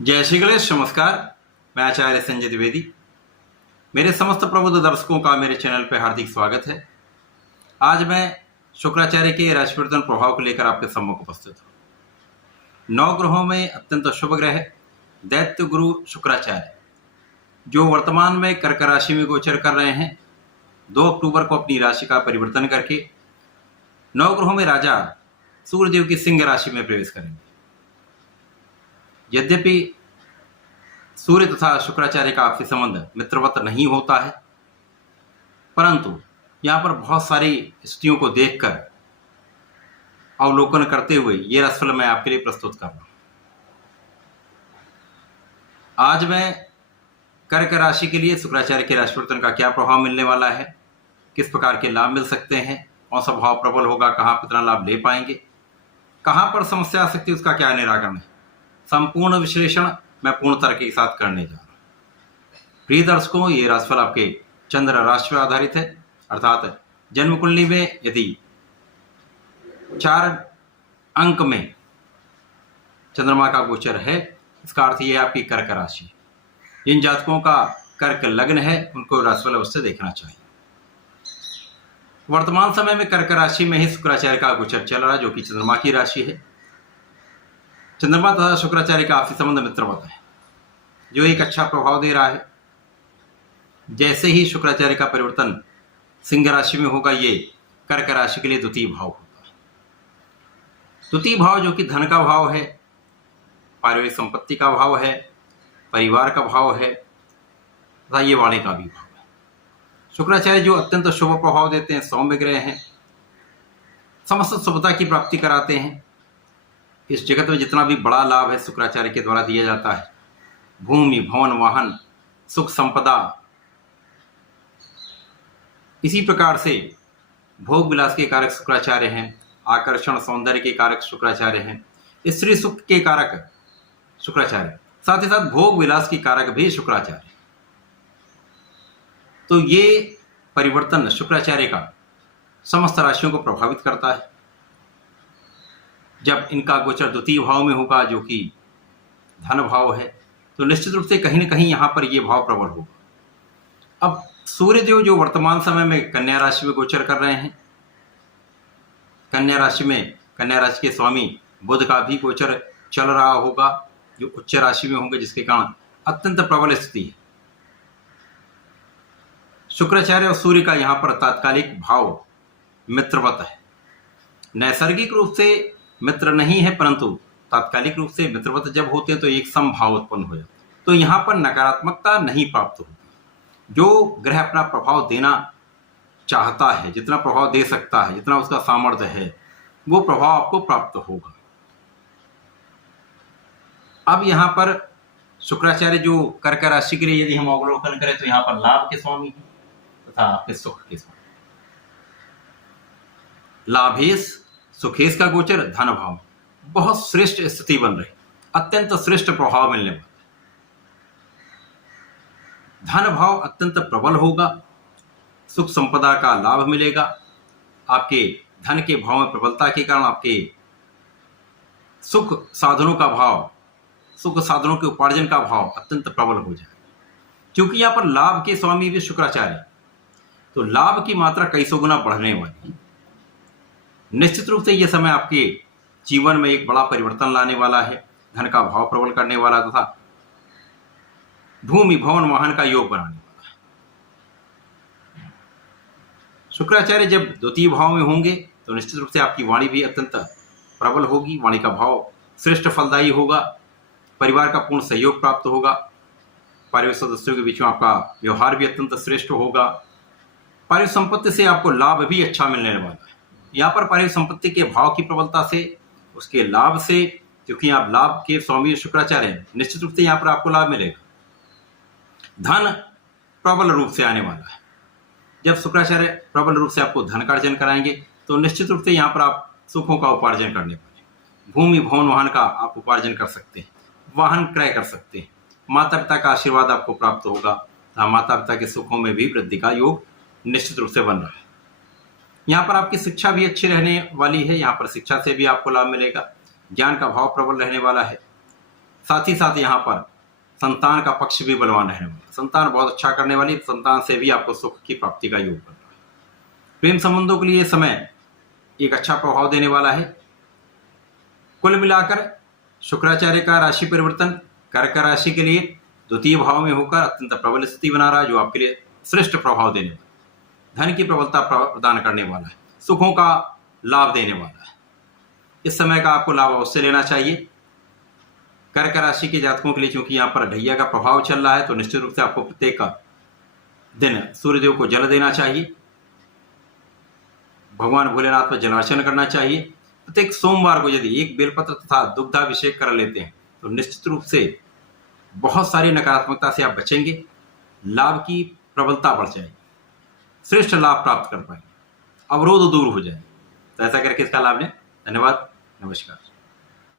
जय श्री गणेश। नमस्कार, मैं आचार्य संजय द्विवेदी। मेरे समस्त प्रबुद्ध दर्शकों का मेरे चैनल पर हार्दिक स्वागत है। आज मैं शुक्राचार्य के राशि परिवर्तन प्रभाव को लेकर आपके सम्मुख उपस्थित हूँ। 9 ग्रहों में अत्यंत शुभ ग्रह दैत्य गुरु शुक्राचार्य, जो वर्तमान में कर्क राशि में गोचर कर रहे हैं, 2 अक्टूबर को अपनी राशि का परिवर्तन करके 9 ग्रहों में राजा सूर्यदेव की सिंह राशि में प्रवेश करेंगे। यद्यपि सूर्य तथा शुक्राचार्य का आपसी संबंध मित्रवत नहीं होता है, परंतु यहाँ पर बहुत सारी स्थितियों को देखकर अवलोकन करते हुए ये राशिफल मैं आपके लिए प्रस्तुत कर रहा हूँ। आज मैं कर्क राशि के लिए शुक्राचार्य के राशि परिवर्तन का क्या प्रभाव मिलने वाला है, किस प्रकार के लाभ मिल सकते हैं, कौन सा भाव प्रबल होगा, कहाँ कितना लाभ ले पाएंगे, कहाँ पर समस्या आ सकती है, उसका क्या निराकरण है, संपूर्ण विश्लेषण मैं पूर्ण तर्क के साथ करने जा रहा हूँ। प्रिय दर्शकों, ये राशिफल आपके चंद्र राशि पर आधारित है, अर्थात जन्म कुंडली में यदि 4 अंक में चंद्रमा का गोचर है, इसका अर्थ ये आपकी कर्क राशि है। जिन जातकों का कर्क लग्न है उनको राशिफल अवश्य देखना चाहिए। वर्तमान समय में कर्क राशि में ही शुक्राचार्य का गोचर चल रहा है, जो कि चंद्रमा की राशि है। चंद्रमा तथा शुक्राचार्य का आपसी संबंध मित्रवत है, जो एक अच्छा प्रभाव दे रहा है। जैसे ही शुक्राचार्य का परिवर्तन सिंह राशि में होगा, ये कर्क राशि के लिए द्वितीय भाव होगा। द्वितीय भाव जो कि धन का भाव है, पारिवारिक संपत्ति का भाव है, परिवार का भाव है तथा ये वाणी का भी भाव है। शुक्राचार्य जो अत्यंत शुभ प्रभाव देते हैं, सौम्य ग्रह हैं, समस्त शुभता की प्राप्ति कराते हैं। इस जगत में जितना भी बड़ा लाभ है शुक्राचार्य के द्वारा दिया जाता है, भूमि, भवन, वाहन, सुख, संपदा, इसी प्रकार से भोग विलास के कारक शुक्राचार्य हैं, आकर्षण सौंदर्य के कारक शुक्राचार्य हैं, स्त्री सुख के कारक शुक्राचार्य, साथ ही साथ भोग विलास की कारक भी शुक्राचार्य। तो ये परिवर्तन शुक्राचार्य का समस्त राशियों को प्रभावित करता है। जब इनका गोचर द्वितीय भाव में होगा, जो कि धन भाव है, तो निश्चित रूप से कहीं ना कहीं यहाँ पर ये भाव प्रबल होगा। अब सूर्यदेव जो वर्तमान समय में कन्या राशि में गोचर कर रहे हैं, कन्या राशि के स्वामी बुध का भी गोचर चल रहा होगा, जो उच्च राशि में होंगे, जिसके कारण अत्यंत प्रबल स्थिति है। शुक्राचार्य और सूर्य का यहाँ पर तात्कालिक भाव मित्रवत है। नैसर्गिक रूप से मित्र नहीं है, परंतु तात्कालिक रूप से मित्रवत जब होते हैं तो एक समभाव उत्पन्न हो जाता है। तो यहाँ पर नकारात्मकता नहीं प्राप्त होती। जो ग्रह अपना प्रभाव देना चाहता है, जितना प्रभाव दे सकता है, जितना उसका सामर्थ्य है, वो प्रभाव आपको प्राप्त होगा। अब यहाँ पर शुक्राचार्य जो कर्क राशि के लिए यदि हम अवलोकन करें, तो यहाँ पर लाभ के स्वामी हैं तथा आपके सुख के स्वामी। लाभेश सुखेश का गोचर धन भाव, बहुत श्रेष्ठ स्थिति बन रही, अत्यंत श्रेष्ठ प्रभाव मिलने वाला। धन भाव अत्यंत प्रबल होगा, सुख संपदा का लाभ मिलेगा। आपके धन के भाव में प्रबलता के कारण आपके सुख साधनों का भाव, सुख साधनों के उपार्जन का भाव अत्यंत प्रबल हो जाएगा। क्योंकि यहाँ पर लाभ के स्वामी भी शुक्राचार्य, तो लाभ की मात्रा कई सौ गुना बढ़ने वाली है। निश्चित रूप से यह समय आपके जीवन में एक बड़ा परिवर्तन लाने वाला है, धन का भाव प्रबल करने वाला तथा भूमि, भवन, वाहन का योग बनाने वाला है। शुक्राचार्य जब द्वितीय भाव में होंगे तो निश्चित रूप से आपकी वाणी भी अत्यंत प्रबल होगी, वाणी का भाव श्रेष्ठ फलदायी होगा, परिवार का पूर्ण सहयोग प्राप्त होगा, पारिवारिक सदस्यों के बीच में आपका व्यवहार भी अत्यंत श्रेष्ठ होगा, पारिवारिक संपत्ति से आपको लाभ भी अच्छा मिलने वाला है। यहाँ पर पारिवारिक संपत्ति के भाव की प्रबलता से, उसके लाभ से, क्योंकि आप लाभ के स्वामी शुक्राचार्य हैं, निश्चित रूप से यहाँ पर आपको लाभ मिलेगा। धन प्रबल रूप से आने वाला है। जब शुक्राचार्य प्रबल रूप से आपको धन का अर्जन कराएंगे, तो निश्चित रूप से यहाँ पर आप सुखों का उपार्जन करने वाले, भूमि, भवन, वाहन का आप उपार्जन कर सकते हैं, वाहन क्रय कर सकते हैं, माता पिता का आशीर्वाद आपको प्राप्त होगा, माता पिता के सुखों में भी वृद्धि का योग निश्चित रूप से बन रहा है। यहाँ पर आपकी शिक्षा भी अच्छी रहने वाली है, यहाँ पर शिक्षा से भी आपको लाभ मिलेगा, ज्ञान का भाव प्रबल रहने वाला है। साथ ही साथ यहाँ पर संतान का पक्ष भी बलवान रहने वाला, संतान बहुत अच्छा करने वाली, संतान से भी आपको सुख की प्राप्ति का योग बन रहा है। प्रेम संबंधों के लिए समय एक अच्छा प्रभाव देने वाला है। कुल मिलाकर शुक्राचार्य का राशि परिवर्तन कर्क राशि के लिए द्वितीय भाव में होकर अत्यंत प्रबल स्थिति बना रहा है, जो आपके लिए श्रेष्ठ प्रभाव देने वाला है, धन की प्रबलता प्रदान करने वाला है, सुखों का लाभ देने वाला है। इस समय का आपको लाभ अवश्य लेना चाहिए। कर्क राशि के जातकों के लिए चूंकि यहाँ पर ढैया का प्रभाव चल रहा है, तो निश्चित रूप से आपको प्रत्येक दिन सूर्यदेव को जल देना चाहिए, भगवान भोलेनाथ पर जलार्चन करना चाहिए। प्रत्येक सोमवार को यदि एक बेलपत्र तथा दुग्धाभिषेक कर लेते हैं तो निश्चित रूप से बहुत सारी नकारात्मकता से आप बचेंगे, लाभ की प्रबलता बढ़ जाएगी, श्रेष्ठ लाभ प्राप्त कर पाएंगे, अवरोध दूर हो जाए। तो ऐसा करके इसका लाभ लें। धन्यवाद, नमस्कार।